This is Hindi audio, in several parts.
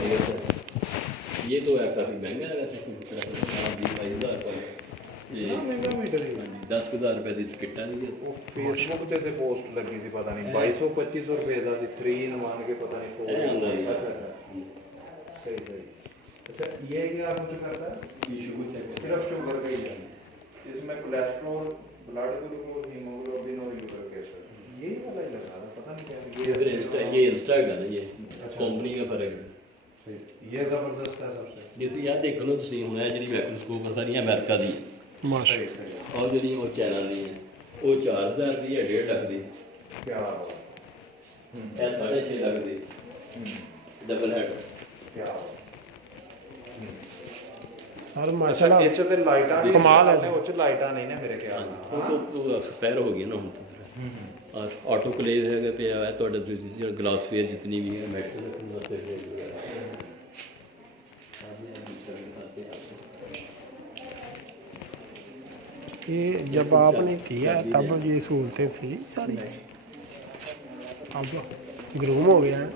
रेट है। ये तो है काफ़ी महंगा है वैसे, 20-22 हज़ार का ये महंगा मीटर ही। हाँ जी, 10,000 रुपये की स्किट है जी। ਉਹ ਫੇਸਬੁੱਕ ਤੇ ਪੋਸਟ ਲੱਗੀ ਸੀ ਪਤਾ ਨਹੀਂ 2200-2500 ਰੁਪਏ ਦਾ ਸੀ 3 in 1 के पता नहीं 4 है अंदर ही। अच्छा अच्छा सही सही। अच्छा ये क्या मुझे करता है ये शुगर चेक है। सिर्फ शुगर का ही है इसमें कोलेस्ट्रॉल ब्लड ग्लूकोज हीमोग्लोबिन और यूरिक एसिड यही वाला ही लगा था पता नहीं क्या ये फिर इंस्टा का ना ये अच्छा। कंपनी का फर्क है। सही ये जबरदस्त है सबसे जिस यार देख लो तुम हूँ जी मैक्रोस्कोप सारिया अमेरिका दी सही सही और जी वो चाइना दी है वो 4,000 की है 1.5 लाख की क्या है 6.5 लाख की डबल हेड क्या सर अच्छा माशाल्लाह ਇਹ 'ਚ ਤੇ ਲਾਈਟਾਂ ਵੀ कमाल है ਨੇ, ਉਹ 'ਚ ਲਾਈਟਾਂ नहीं ना मेरे ख्याल वो तो एक्सपायर हो गई ना हम तो और ऑटोक्लेव है पे है ਤੁਹਾਡਾ ਤੁਸੀਂ ग्लासवेयर जितनी भी है मेटल रखने वास्ते ये जब आपने किया तब ये सहूलतें थी सारी, अब ग्रूम हो गया है।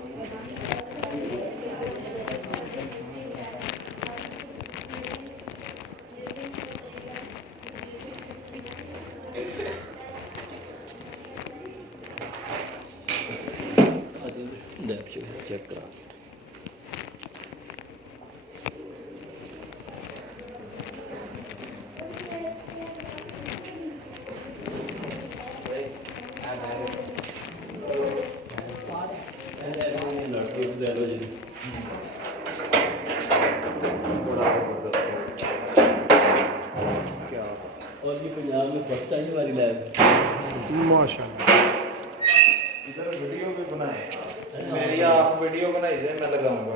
चेक करा क्या और ये पंजाब में फर्स्ट टाइम हमारी लैब माशाल्लाह इधर वीडियो भी बनाए मेरी आप वीडियो बनाई जाए मैं लगाऊंगा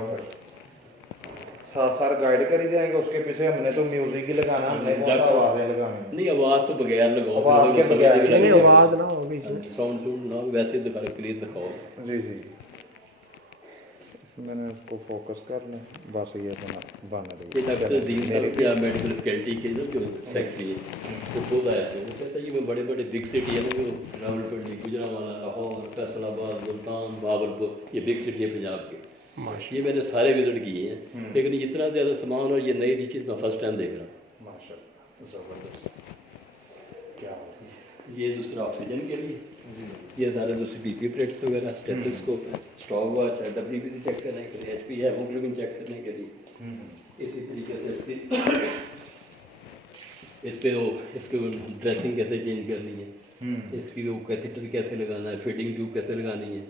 साथ साथ गाइड करी जाएंगे उसके पीछे हमने तो म्यूजिक ही लगाना हमने बहुत आवाजें लगानी नहीं आवाज़ तो बगैर लगाओ आवाज़ के बगैर नहीं आवाज़ ना हो बीच में। साउंड साउंड ना वैसे दिखा क्लियर दिखाओ। जी जी मैंने उसको फोकस कर लें बस ये बना ये डॉक्टर दीन सर क्या मेडिकल फैकल्टी के जो सेक्रेटरी है वो खुद आया थे वो कहता ये बड़े बड़े बिग सिटी है ना जो रावलपिंडी गुजरांवाला लाहौर फैसलाबाद मुल्तान बाबरपुर ये बिग सिटी है पंजाब के ये मैंने सारे विजिट किए हैं लेकिन इतना ज़्यादा सामान और ये नई चीज़ मैं फर्स्ट टाइम देख रहा हूँ। माशाल्लाह ज़बरदस्त क्या ये दूसरा ऑक्सीजन के लिए ये सारे दूसरे बीपी प्लेट्स वगैरह स्टेथोस्कोप है स्टॉप वॉच है WBC चेक करने के लिए HP है हीमोग्लोबिन चेक करने के लिए इसी तरीके से इस पे वो इसको ड्रेसिंग कैसे चेंज करनी है इसकी वो कैथेटर कैसे लगाना है फीडिंग ट्यूब कैसे लगानी है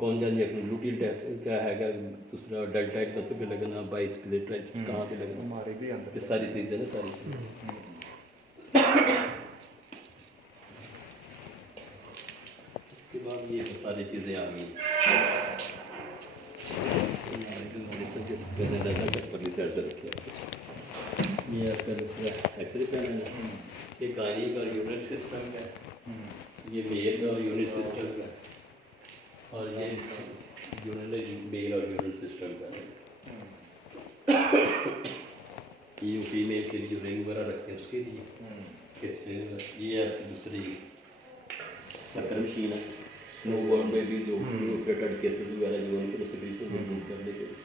कौन सा इंजेक्शन ग्लूटीन टेस्ट क्या है दूसरा डेल्टाइट कैसे पे लगना बाइस प्लेट कहाँ पे लगना हमारे भी अंदर ये सारी चीज़ें ना सारी उसके बाद ये सारी चीज़ें आ गई ये एक्सरे पैनल है ये गायनिक और यूरिन सिस्टम का ये मेल और यूरिन सिस्टम का और ये यूरिन मेल और यूरिन सिस्टम का ये फीमेल के लिए यूरिन वगैरह रखते हैं उसके लिए ये आपकी दूसरी सक्कर मशीन है नो बॉर्न में भी जो ऑपरेटेड केसेस वगैरह जो उनको तकलीफ से दूर करने के लिए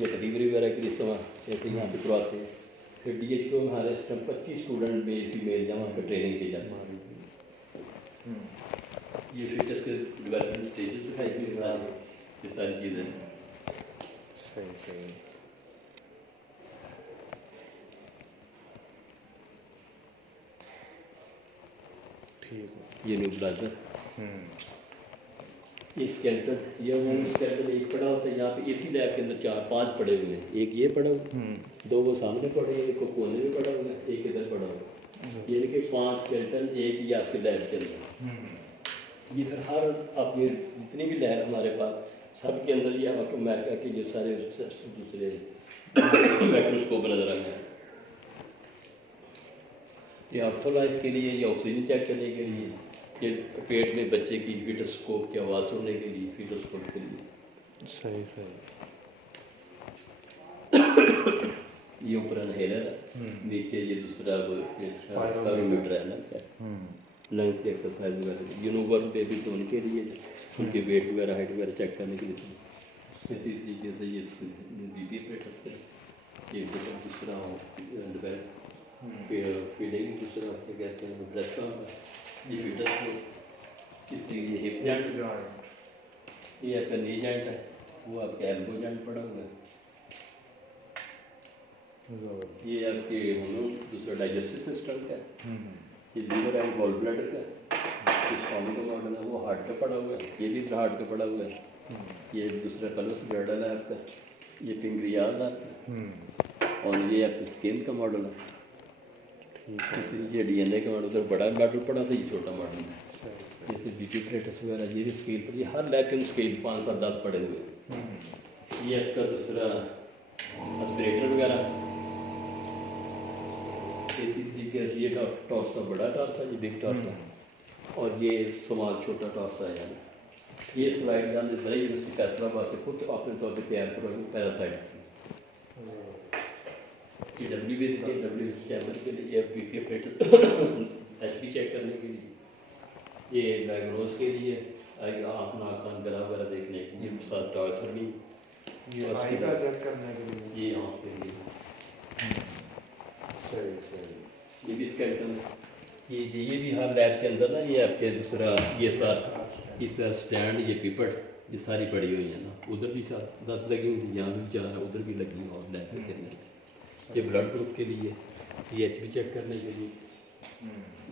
ये डिलीवरी वगैरह के लिए इस्तेमाल जैसे यहाँ पे करवाते हैं फिर DHO में हमारे सिस्टम 25 स्टूडेंट मेल फीमेल जहाँ पर ट्रेनिंग की जाती है। ये फिटनेस के डेवलपमेंट स्टेजेस दिखाई गई ये सारी चीज़ें सही सही ठीक है ये न्यू ब्लाडर ये स्केलेटन ये स्केलेटन एक पड़ा होता है यहाँ पे इसी लैब के अंदर 4-5 पड़े हुए हैं एक ये पड़ा हुआ दो वो सामने पड़े हुए एक कोने में पड़ा हुआ है एक इधर पड़ा हुआ ये कि 5 स्केलेटन एक ही आपके लैब के अंदर ये फिर हर आपके जितनी भी लैब हमारे पास सब के अंदर ये आपको अमेरिका के जो सारे दूसरे माइक्रोस्कोप नजर आए हैं ये ऑर्थोलाइज के लिए ये ऑक्सीजन चेक करने के लिए ये पेट में बच्चे की फीटोस्कोप की आवाज़ सुनने के लिए फीटोस्कोप के लिए सही सही ये ऊपर इनहेलर है नीचे ये दूसरा मीटर है ना लंग्स की एक्सरसाइज वगैरह यूनिवर्स बेबी तो उनके लिए उनके वेट वगैरह हाइट वगैरह चेक करने के लिए इसी तरीके से ये बीपी प्लेट है, ये दूसरा डेवलप फीडिंग, दूसरा क्या कहते हैं ब्रेस्ट पंप, ये फीडर को, इस तरीके ये हिप जॉइंट, ये आपका नी जॉइंट है, वो आपका एल्बो जॉइंट पड़ा हुआ है, ये आपके दूसरा डाइजेस्टिव सिस्टम का है, ये लीवर एंड गॉल ब्लैडर का, स्वामी का मॉडल है वो हार्ट का पड़ा हुआ है, ये भी हार्ट का पड़ा हुआ है, ये दूसरा पल्वस जर्डल है आपका, ये पिंक्रियाज आपका, और ये आपका स्किन का मॉडल है, ये डीएनए का मॉडल, उधर बड़ा मॉडल पड़ा था, ये छोटा मॉडल है, जैसे बीपी प्लेटस वगैरह ये भी स्केल पर, ये हर लैब के स्केल 5 7 10 पड़े हुए, ये आपका दूसरा एस्पिरेटर वगैरह, इसी तरीके से ये टॉर्स का बड़ा टॉर्स है, ये बिग टॉर्स है, और ये स्मॉल छोटा टॉर्स है यानी, ये स्लाइड जाने ज़रा यूनिवर्सिटी फैसलाबाद से खुद अपने तौर पर तैयार करो पैरासाइट, ये WBC के WBC चैम्बर के लिए, बीपी प्लेट HP चेक करने के लिए, ये डायग्नोज के लिए, आँख नाक कान गला वगैरह देखने के लिए, साथ टॉर्चरनी, ये आई का चेक करने के लिए, ये आँख के लिए, सही, ये भी स्केलेटन, ये भी हर लैब के अंदर ना, ये आपके दूसरा ये सर स्टैंड, ये पिपट, ये सारी पड़ी हुई है ना, उधर भी 10 लगी हुई थी, यहाँ भी 4 उधर भी लगी हुई और लैब के अंदर, ये ब्लड ग्रुप के लिए, ये HP चेक करने के लिए,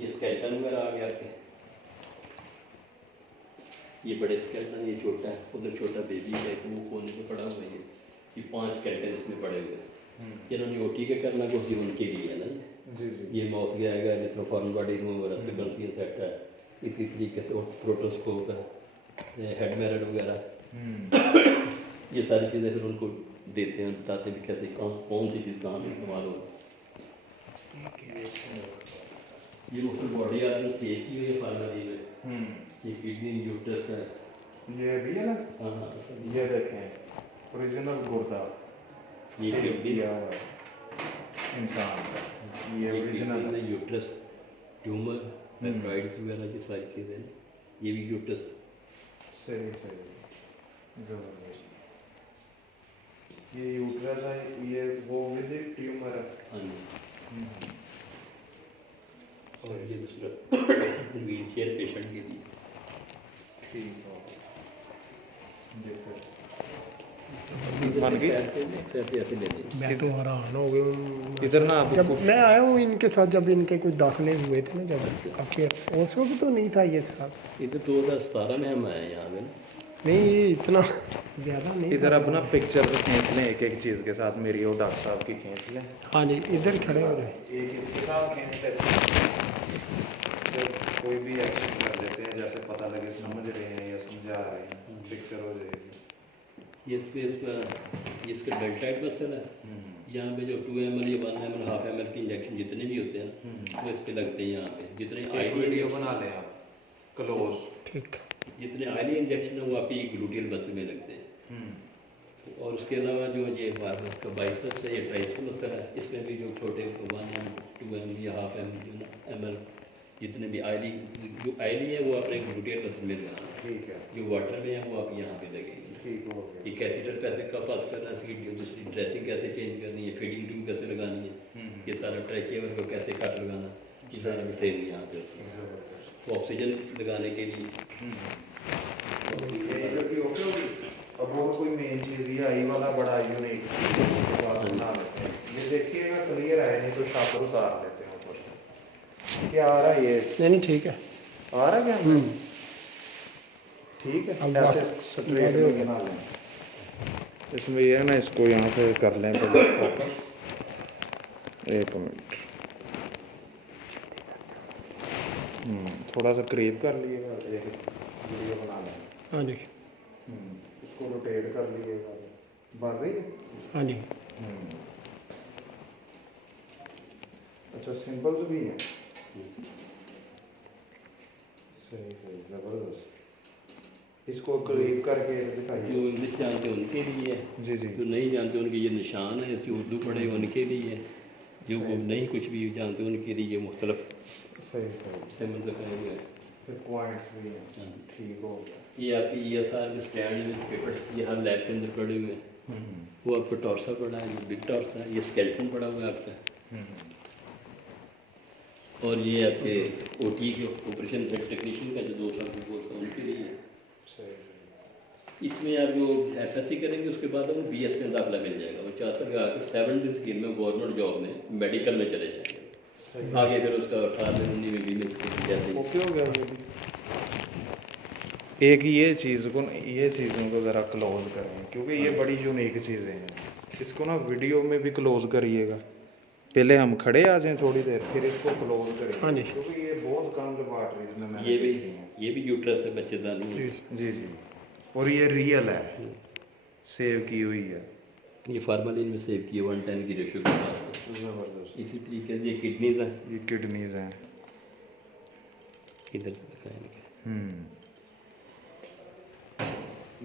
ये स्केलेटन वगैरह आ गया आपके, ये बड़े स्केलेटन, ये छोटा है, उधर छोटा बेबी है, वो कोने पे पड़ा हुआ है, ये 5 स्केलेटन इसमें पड़े हुए हैं, जिन्होंने OT के करना को उनके लिए है ना, ये माउथ गया है, जिस फॉरन बॉडी रिमूवर से सेट है, इसी तरीके से प्रोटोस्कोप है, हेड मिरर वगैरह, ये सारी चीज़ें फिर उनको देते हैं, बताते हैं कैसे कौन सी चीज़ कहाँ पे इस्तेमाल हो, ये मुख्तलिफ बॉडी आदमी सेफ ही हुई है फार्मरी में, ये किडनी यूट्रस है, ये भी है ना, हाँ ये देखें ओरिजिनल गुर्दा, ये किडनी इंसान, ये ओरिजिनल है, यूट्रस ट्यूमर फाइब्रॉइड्स वगैरह की सारी चीज़ें, ये भी यूट्रस, सही, जबरदस्त, ये यूट्रस है, ये वो भी ट्यूमर है, हाँ जी, और ये दूसरा व्हील चेयर पेशेंट के लिए, ठीक है, देखो ऐसे ले लें, मैं तो हैरान हो गया इधर ना आप जब मैं आया हूँ इनके साथ, जब इनके कुछ दाखिले हुए थे ना, जब आपके उस वक्त तो नहीं था ये साथ, इधर 2017 में हम आए यहाँ पे ना, नहीं ये इतना ज़्यादा नहीं इधर था। अपना पिक्चर खींच लें एक एक चीज़ के साथ, मेरी और डॉक्टर साहब की खींच लें, हाँ जी, इधर खड़े हो रहे, एक इसके साथ खींच लें, जब कोई भी एक्शन कर देते हैं जैसे पता लगे समझ रहे हैं या समझा रहे हैं, पिक्चर हो जाएगी, ये स्पेस का इसका डेल्टा टाइप मसल है, यहाँ पे जो 2 ml या 1 ml हाफ ml की इंजेक्शन जितने भी होते हैं वो इस पे लगते हैं, यहाँ पे जितने एक वीडियो बना लें आप क्लोज, ठीक, जितने ऑयली इंजेक्शन है वो आपकी ग्लूटियल मसल में लगते हैं, और उसके अलावा जो ये हमारे इसका बाइसेप्स है, ये ट्राइसेप्स मसल है, इसमें भी जो छोटे 1 ml 2 ml या हाफ ml जितने भी ऑयली जो ऑयली है वो अपने ग्लूटियल मसल में लगाना, ठीक है, जो वाटर में है वो आप यहाँ पे लगेंगे, ठीक हो गया, ये कैथेटर कैसे का पास करना है, इसकी दूसरी ड्रेसिंग कैसे चेंज करनी है, फीडिंग ट्यूब कैसे लगानी है, ये सारा ट्रैकियर को कैसे कट लगाना, ये सारा ट्रेनिंग यहाँ पे होती है, तो ऑक्सीजन लगाने के लिए, अब वो कोई मेन चीज़ ये आई वाला बड़ा यूनिक बना लेते हैं, ये देखिएगा क्लियर है, नहीं तो शापर उतार लेते हैं ऊपर से, क्या आ रहा है ये, नहीं ठीक है, आ रहा है क्या, ठीक है, अब ऐसे बात- स्ट्रेट में बना लें, इसमें ये है ना, इसको यहाँ पे कर लें पहले, एक मिनट, थोड़ा सा करीब कर लिएगा, एक वीडियो बना लें, हाँ जी, इसको रोटेट कर लिएगा, बढ़ रही है, हाँ जी, अच्छा सिंपल्स भी हैं, सही ज़बरदस्त, इसको करीब करके दिखाइए, जो इंग्लिश जानते हैं उनके लिए है, जी जो नहीं जानते उनके ये निशान है, इसकी उर्दू पढ़े उनके लिए है, जो वो नहीं कुछ भी जानते उनके लिए मुख्तलिफ सही सिम्बल दिखाए हुए हैं, फिर पॉइंट्स भी हैं। हाँ। ठीक हो गया। ये आपकी ESR के स्टैंड में पेपर्स ये हर लैब के अंदर पड़े हुए हैं। वो आपको टॉर्सा पड़ा है, ये बिग टॉर्सा है, ये स्केलेटन पड़ा हुआ है आपका, और ये आपके OT के ऑपरेशन टेक्नीशियन का जो 2 साल का कोर्स है उनके लिए है। सही सही। इसमें आप जो FSC करेंगे उसके बाद आपको BS में दाखिला मिल जाएगा। वो चाहता है कि आगे 7 दिन स्कीम में गवर्नमेंट जॉब में मेडिकल में चले जाएंगे। आगे फिर उसका 18 में 19 में 20 में स्कीम जैसे ही। ओके हो गया वो भी। एक ये चीज़ों को ज़रा क्लोज करें क्योंकि ये बड़ी यूनिक चीज़ें हैं। इसको ना वीडियो में भी क्लोज करिएगा। पहले हम खड़े आ जाएं थोड़ी देर, फिर इसको क्लोज करें। हाँ जी। क्योंकि ये बहुत कम लेबॉर्टरीज में मैंने ये भी देखी हैं। ये भी यूट्रस है बच्चेदानी है। जी जी। और ये रियल है, सेव की हुई है। ये फार्मालिन में सेव किए 110 की रेशो के साथ। ज़बरदस्त। इसी तरीके से ये किडनीज है, ये किडनीज हैं। इधर से दिखाएंगे।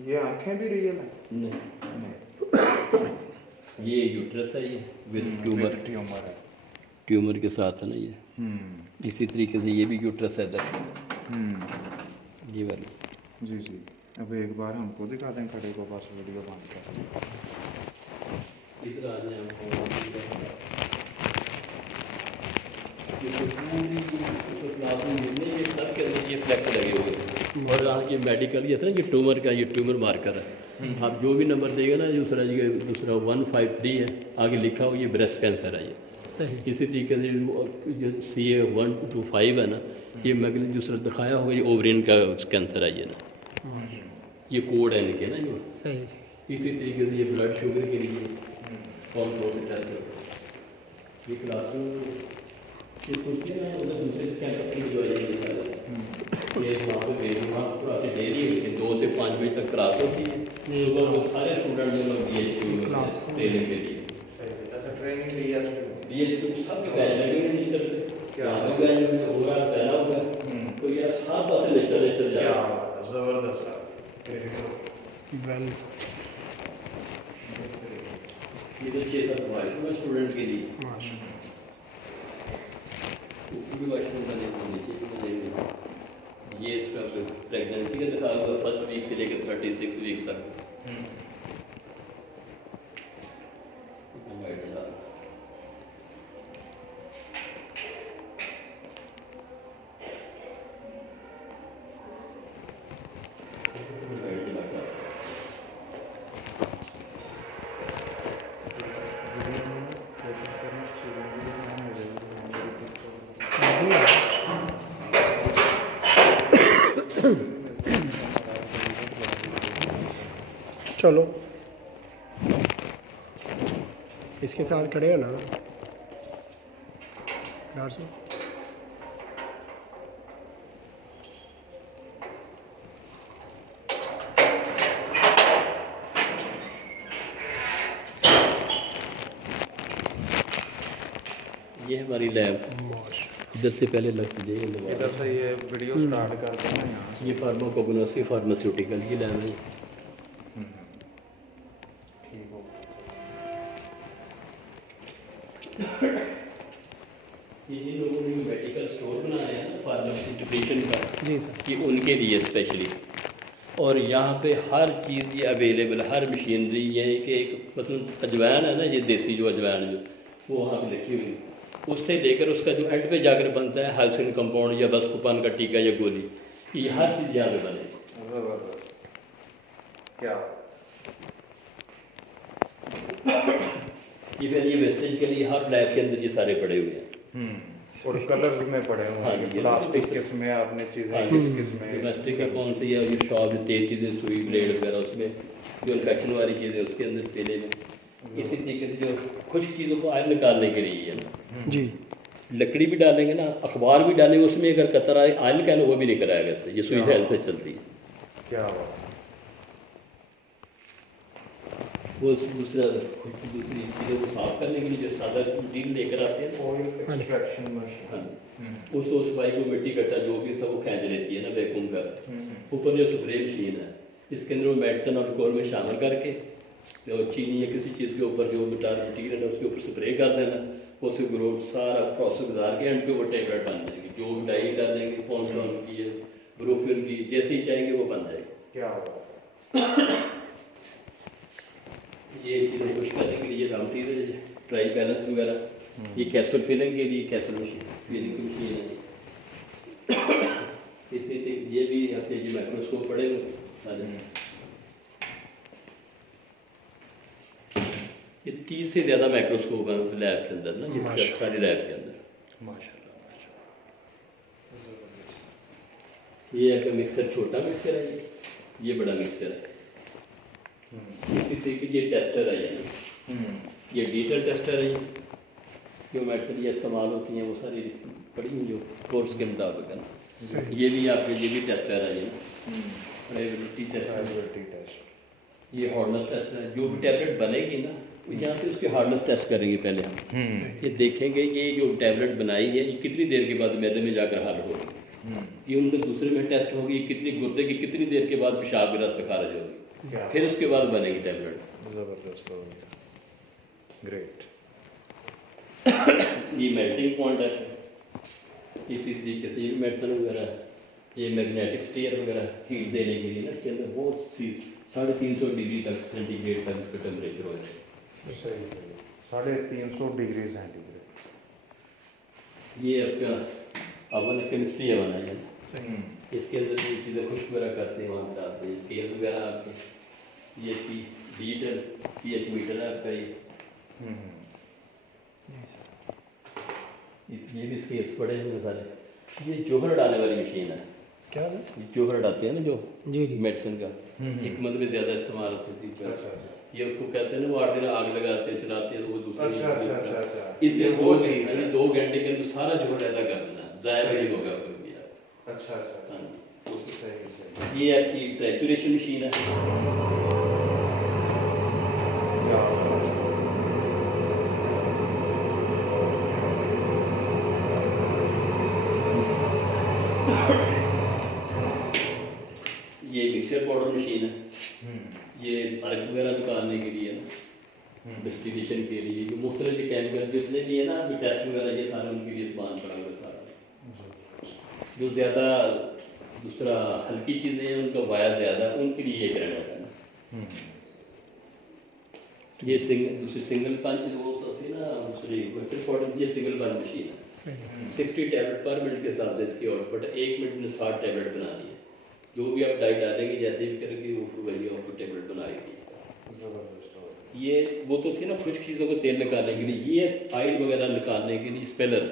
ये आंखें भी रियल हैं। नहीं, ये यूट्रस है, ये विद ट्यूमर ट्यूमर है। ट्यूमर के साथ है ना ये। इसी तरीके से ये भी यूट्रस है इधर, ये वाली। जी जी। अब एक बार हमको दिखा दें खड़े को, बस वीडियो बंद कर। इधर आ जाए हमको। ये पूरी क्लास में मिलने ये सब के अंदर ये फ्लैक्स लगे हुए हैं। और यहाँ ये मेडिकल ये था ना, ये ट्यूमर का, ये ट्यूमर मार्कर है। आप जो भी नंबर देगा ना, दूसरा 153 है, आगे लिखा हो ये ब्रेस्ट कैंसर है ये। सही। इसी तरीके से जो CA 125 है ना, ये मैंने दूसरा दिखाया होगा, ये ओवरियन का कैंसर है ये ना, ये कोड है इनके ना जो। सही। इसी तरीके से ये ब्लड शुगर के लिए कौन कौन से टेस्ट होते हैं। ये क्लासरूम ये पूछते हैं उधर दूसरे से क्या करते हैं, जो है ये वहाँ पे भेज वहाँ पूरा से डेली 2 से 5 बजे तक क्लास होती है। सुबह को सारे स्टूडेंट जो लोग BHP में ट्रेनिंग के लिए अच्छा ट्रेनिंग लिया BHP सबके बैच लगे हुए निश्चित पे, क्या बैच में हो रहा पहला होगा तो यार 7 पास निश्चित जा रहा है। ज़बरदस्त। वेल। ये तो 6-7 वाइस स्टूडेंट के लिए माशा। भी वॉशरूम बने हुए नीचे भी बने हुए। ये इसका प्रेगनेंसी का दिखा हुआ 1st वीक से लेकर 36 वीक्स तक। चलो इसके साथ खड़े हो ना डॉक्टर साहब। ये हमारी लैब, इधर से पहले लग जाएगा। इधर से ये वीडियो स्टार्ट करते हैं यहाँ से। ये फार्माकोग्नोसी फार्मास्यूटिकल की लैब है। ठीक हो। ये जिन लोगों ने मेडिकल स्टोर बनाया है ना फार्मेसी डिप्रेशन का, जी सर। ये उनके लिए स्पेशली। और यहाँ पे हर चीज़ ये अवेलेबल, हर मशीनरी ये है कि एक मतलब अजवाइन है ना, ये देसी जो अजवाइन जो वो वहाँ पे रखी हुई, उससे लेकर उसका जो एंड पे जाकर बनता है हाइसिन कंपाउंड या बसकुपान का टीका या गोली, ये हर चीज़ यहाँ पे बनेगी। ज़बरदस्त। क्या ये फिर ये वेस्टेज के लिए हर लैब के अंदर ये सारे पड़े हुए हैं। और कलर्स में पड़े हुए हाँ हैं। जी, प्लास्टिक किस में आपने चीज़ें हाँ, किस किस में डोमेस्टिक का कौन सी है, ये शॉप तेज चीज़ें सुई ब्लेड वगैरह, उसमें जो इन्फेक्शन वाली चीज़ें उसके अंदर पेले में। इसी तरीके से जो खुश्क चीज़ों को आयल निकालने के लिए है ना, जी लकड़ी भी डालेंगे ना, अखबार भी डालेंगे, उसमें अगर कतर आए आयल का ना वो भी निकल आएगा इससे। ये सुई हेल्थ से चल रही है। क्या हुआ? वो दूसरा दूसरी चीज़ों को साफ करने के लिए जो सादा डील लेकर आते हैं, ऑयल एक्सट्रैक्शन मशीन। हाँ, उस सफाई को मिट्टी कट्टा जो भी था वो खींच लेती है ना वैक्यूम कर। ऊपर जो स्प्रे मशीन है, इसके अंदर वो मेडिसिन और अल्कोहल में शामिल करके और चीनी या किसी चीज़ के ऊपर जो मटीरियल है उसके ऊपर स्प्रे कर देना, उससे ग्रोथ सारा प्रोसेस गुजार के एंड पे वो टेबलेट बन जाएगी। जो भी डाई डालेंगे पॉन्सलॉन की है ब्रोफिन की, जैसे ही चाहेंगे वो बन जाएगी। क्या होगा? ये चीज़ें खुश करने के लिए ये राउंड है, ट्राई बैलेंस वगैरह, ये कैसल फिलिंग के लिए कैसल मशीन, फिलिंग की मशीन है। इसी से ये भी आपके जो माइक्रोस्कोप पड़े हुए सारे, ये 30 से ज़्यादा माइक्रोस्कोप है लैब के अंदर ना, जिस सारी लैब के अंदर। माशाल्लाह माशाल्लाह। ये आपका मिक्सर छोटा मिक्सर है, ये बड़ा मिक्सर है। इसी तरीके ये टेस्टर है, ये डिजिटल टेस्टर है, जो मेडिसिन ये इस्तेमाल होती हैं वो सारी पड़ी हुई जो कोर्स के मुताबिक है ना। ये भी आपके ये भी टेस्टर है, ये एबिलिटी टेस्ट, ये हार्डनेस टेस्ट है। जो भी टैबलेट बनेगी ना तो यहाँ पे उसकी हार्डनेस टेस्ट करेंगे पहले हम। ये देखेंगे ये जो टैबलेट बनाई है ये कितनी देर के बाद मैदे में जाकर हल होगी, ये उनके दूसरे में टेस्ट होगी, कितनी गुर्दे की कितनी देर के बाद पेशाब की रास्ते खारिज होगी, फिर उसके बाद बनेगी टैबलेट। जबरदस्त हो गया, ग्रेट। ये मेल्टिंग पॉइंट है, इसी तरीके से ये मेडिसिन वगैरह, ये मैग्नेटिक स्टेयर वगैरह हीट देने के लिए ना, इसके अंदर बहुत सी 350 डिग्री तक सेंटीग्रेड तक इसका टेम्परेचर हो जाए। 350 डिग्री सेंटीग्रेड। ये आपका अवन केमिस्ट्री अवन है, इसके अंदर ये चीज़ें खुश्क वगैरह करते हैं, वहाँ डालते हैं स्केल वगैरह आपके। ये डिजिटल pH मीटर है आपका, ये भी स्केल्स पड़े हैं सारे। ये जोहर डालने वाली मशीन है। क्या है? ये जोहर डालते हैं ना जो जी जी मेडिसिन का हिकमत में ज़्यादा इस्तेमाल होती है। ये उसको कहते हैं ना, वो 8 दिन आग लगाते हैं चलाते हैं तो वो दूसरी इससे 2 घंटे के अंदर सारा जोहर पैदा कर देना, ज़ाया भी नहीं होगा कोई भी। अच्छा अच्छा, हाँ जी, सही। ये आपकी ट्रैचुरेशन मशीन है। ये मिक्सर पाउडर मशीन है, ये अर्क वगैरह निकालने के लिए ना, डिस्टिलेशन के लिए जो मुख्तलिफ केमिकल जितने भी है ना अभी टेस्ट वगैरह, ये सारे उनके लिए सामान पड़ा हुआ है सारा। जो ज़्यादा दूसरा हल्की चीज़ें हैं उनका वाया ज़्यादा, उनके लिए ये ग्राइंड होता है ना। ये दूसरी सिंगल पंच वो तो थी ना दूसरी मिक्सर पाउडर, ये सिंगल पंच मशीन है। 60 टैबलेट पर मिनट के हिसाब से इसकी आउटपुट है, 1 मिनट में 60 टैबलेट बनानी है। जो भी आप डाइट डालेंगे जैसे भी करेंगे वो वही आपको टैबलेट बनाएगी। ये वो तो थी ना खुश्क चीज़ों को तेल निकालने के लिए, ये ऑयल वगैरह निकालने के लिए स्पेलर,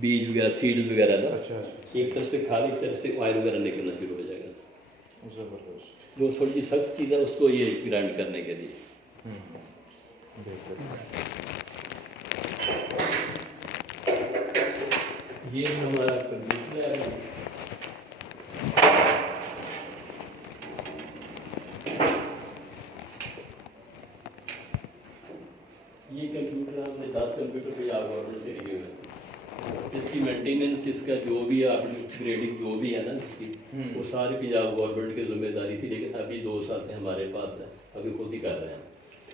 बीज वगैरह सीड्स वगैरह ना, एक तरफ से खाली एक तरफ से ऑयल वगैरह निकलना शुरू हो जाएगा। जबरदस्त। जो थोड़ी सख्त चीज़ है उसको ये ग्राइंड करने के लिए। ये हमारा कंप्यूटर है, ये कंप्यूटर हमने 10 कंप्यूटर पे आप ऑर्डर से लिए हुए, इसकी मेंटेनेंस, इसका जो भी आप ग्रेडिंग जो भी है ना इसकी, वो सारी पंजाब गवर्नमेंट की जिम्मेदारी थी, लेकिन अभी 2 साल से हमारे पास है, अभी खुद ही कर रहे हैं।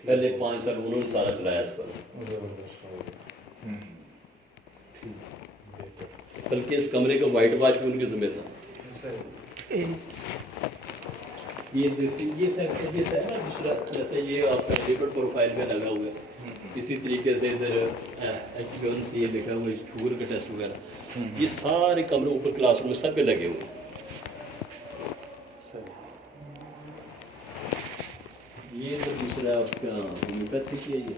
पहले 5 साल उन्होंने सारा चलाया इस पर, बल्कि इस कमरे का वाइट वॉश भी उनके जिम्मे था। ये देखिए ये सर ना दूसरा, जैसे ये आपका लिपिड प्रोफाइल में लगा हुआ है, इसी तरीके से इधर H1C ये लिखा हुआ है, शुगर का टेस्ट वगैरह, ये सारे कमरे ऊपर क्लासरूम में सब पे लगे हुए हैं। ये तो दूसरा आपका होम्योपैथिक है ये।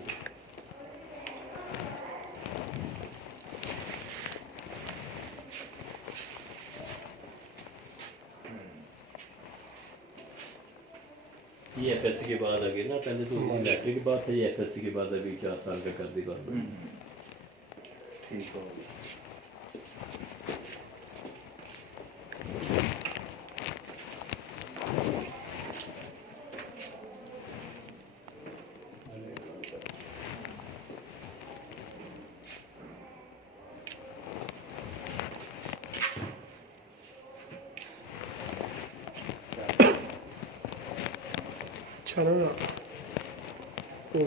ये FSC के बाद आगे ना, पहले तो मैट्रिक के बाद था, ये FSC के बाद अभी 4 साल का कर दी बात। ठीक हो अच्छा ना, तो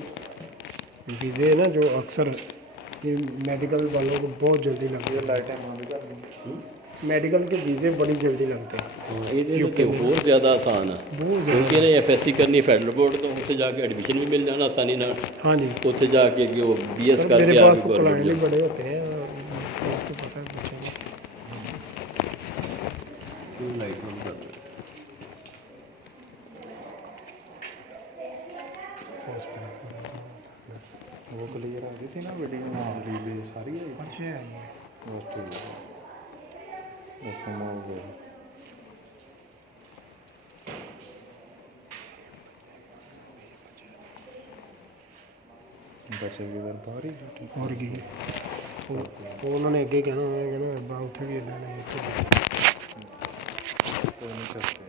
वीज़े ना जो अक्सर ये मेडिकल वालों को बहुत जल्दी लगती है। लाइटें बंद कर मेडिकल के वीज़े बड़ी जल्दी लगते हैं हाँ ये तो बहुत ज़्यादा आसान है बहुत क्योंकि ज़्यादा। ने FSC करनी फेडरल बोर्ड तो ਉੱਥੇ ਜਾ ਕੇ ਐਡਮਿਸ਼ਨ ਵੀ ਮਿਲ ਜਾਣਾ ਆਸਾਨੀ ਨਾਲ हाँ जी, ਉੱਥੇ ਜਾ ਕੇ ਕਿ ਉਹ BS पर ਕਰਕੇ मेरे पास तो government क्लाइंट ही job। बड़े होते हैं आपको पता है पूछेंगे। लाइट ऑन कर दो। वो क्लियर आ गई थी ना वीडियो रील सारी आई अच्छे हैं ये। बस ठीक है बस हम हो गए बचे किधर बाहर ही ड्यूटी और की वो उन्होंने अगे कहना उन्होंने कहना उत्थे भी इन्होंने तो नहीं करते